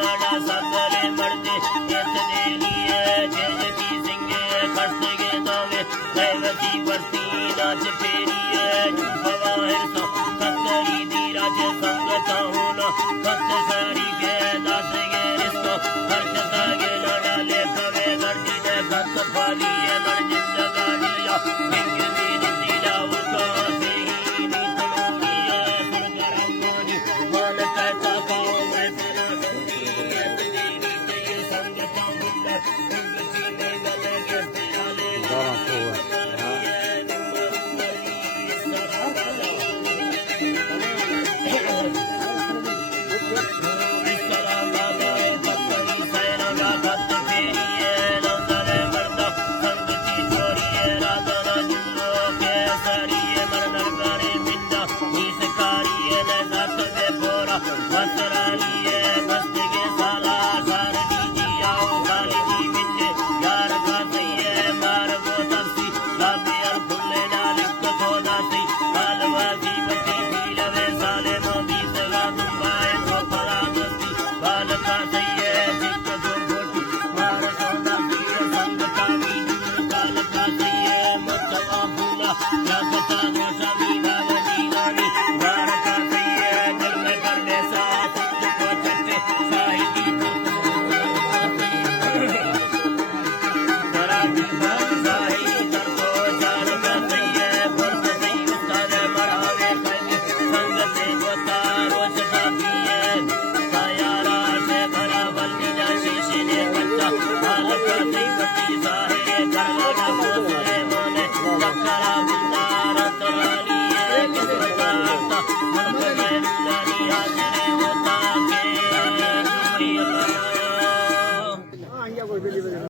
नाड़ा सागरे मर्दे इस दे लिए जय की सिंगे खर्च के दावे दैवती बरती नाच फेरिए हवा हिरसा खतरी दी राज संगता होना खत सारी के दास के रिश्तो खर्च तागे ना डाले कवे गर्दी ने खत फाली है मर जिंदगानिया बिंग दी नीला उठा से ही नीत लोगी है सुरगरामानी मान कहता गाँव में तेरा सुनी है तेरी तेरी संगता मुल्ला बिंग जी में गले के तेरा ले